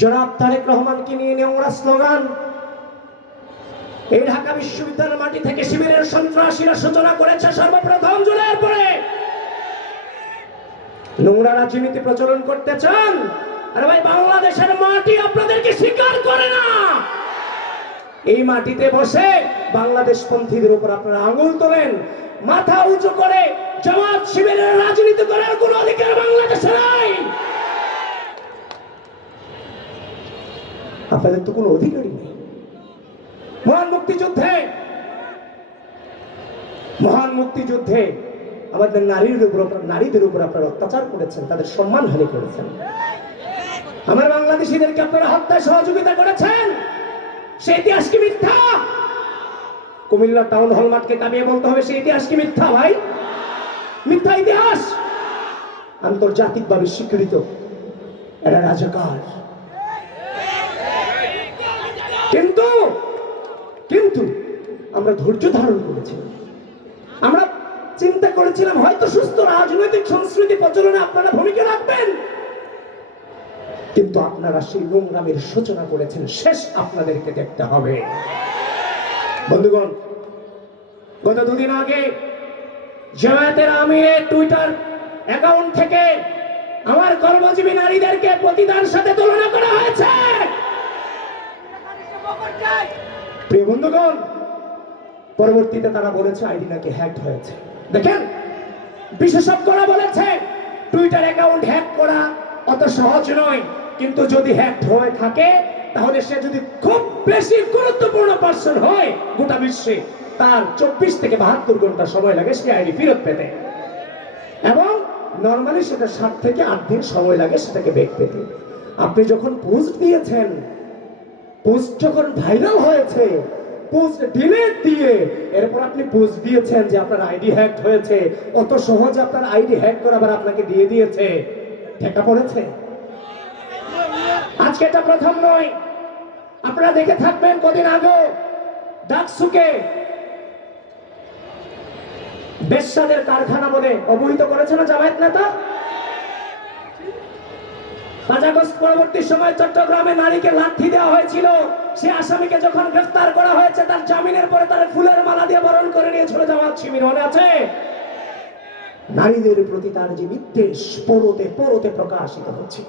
জনাব তারেক রহমানকে নিয়ে নোংরা স্লোগান এই ঢাকা বিশ্ববিদ্যালয়ের মাটি থেকে শিবিরের সন্ত্রাসীরা সূচনা করেছে সর্বপ্রথম জুলাইয়ের পরে। নোংরা রাজনীতি প্রচলন করতে চান? আরে ভাই, বাংলাদেশের মাটি আপনাদেরকে স্বীকার করে না। এই মাটিতে বসে বাংলাদেশ পন্থীদের উপর আপনারা আঙুল তোলেন, মাথা উঁচু করে জামাত শিবিরের রাজনীতি করার কোনো অধিকার বাংলাদেশে নাই। আপনাদের তো কোনো অধিকারই নেই। মহান মুক্তিযুদ্ধে আমাদের নারীদের উপর আপনারা অত্যাচার করেছেন, তাদের সম্মানহানি করেছেন। আমার বাংলাদেশিদেরকে আপনারা হত্যায় সহযোগিতা করেছেন। সে ইতিহাস কি মিথ্যা? কুমিল্লা টাউন হল মাঠকে কামিয়ে বলতে হবে সেই ইতিহাস কি মিথ্যা? ভাই, মিথ্যা ইতিহাস, আন্তর্জাতিকভাবে স্বীকৃত। এরা রাজাকার। কিন্তু আমরা ধৈর্য ধারণ করেছিলাম। আমরা চিন্তা করেছিলাম হয়তো সুস্থ রাজনৈতিক সংস্কৃতি প্রচলনে আপনারা ভূমিকা রাখবেন, কিন্তু আপনারা সেই নোংরামের সূচনা করেছেন। শেষ আপনাদেরকে দেখতে হবে। বন্ধুগণ, গত দুদিন আগে জামায়াতের আমিরের টুইটার অ্যাকাউন্ট থেকে আমার কর্মজীবী নারীদেরকে পতিতার সাথে তুলনা করা হয়েছে। প্রিয় বন্ধুগণ, পরবর্তীতে তারা বলেছে আইডি নাকি হ্যাক হয়েছে। দেখেন, বিশেষজ্ঞরা বলেছে টুইটার অ্যাকাউন্ট হ্যাক করা অত সহজ নয়, কিন্তু যদি হ্যাক হয়ে থাকে তাহলে সে যদি খুব বেশি গুরুত্বপূর্ণ পার্সন হয় গোটা বিশ্বে, তার 24 থেকে 72 ঘন্টা সময় লাগে সে আইডি ফেরত পেতে, এবং নরমালি সেটা 7 থেকে 8 দিন সময় লাগে সেটাকে ব্যাক পেতে। আপনি যখন পোস্ট দিয়েছেন, পোস্ট যখন ভাইরাল হয়েছে, পোস্ট ডিলিট দিয়ে এরপর আপনি পোস্ট দিয়েছেন যে আপনার আইডি হ্যাক হয়েছে, অত সহজ আপনার আইডি হ্যাক করে আবার আপনাকে দিয়ে দিয়েছে, ঠেকা পড়েছে। আজকে এটা প্রথম নয়, আপনারা দেখে থাকবেন কদিন আগে ডাকসুকে বেশ্যাদের কারখানা বলে অবহিত করেছে না জামায়াত নেতা? 5 আগস্ট পরবর্তী সময় চট্টগ্রামে নারীকে লাঠি দেওয়া হয়েছিল। সে আসামিকে যখন গ্রেফতার করা হয়েছে, তার জামিনের পরে তার ফুলের মালা দিয়ে বরণ করে নিয়েছিল জামাত শিবির, মনে আছে? নারীদের প্রতি তার যে বিদ্বেষ পরতে পরতে প্রকাশিত হচ্ছে।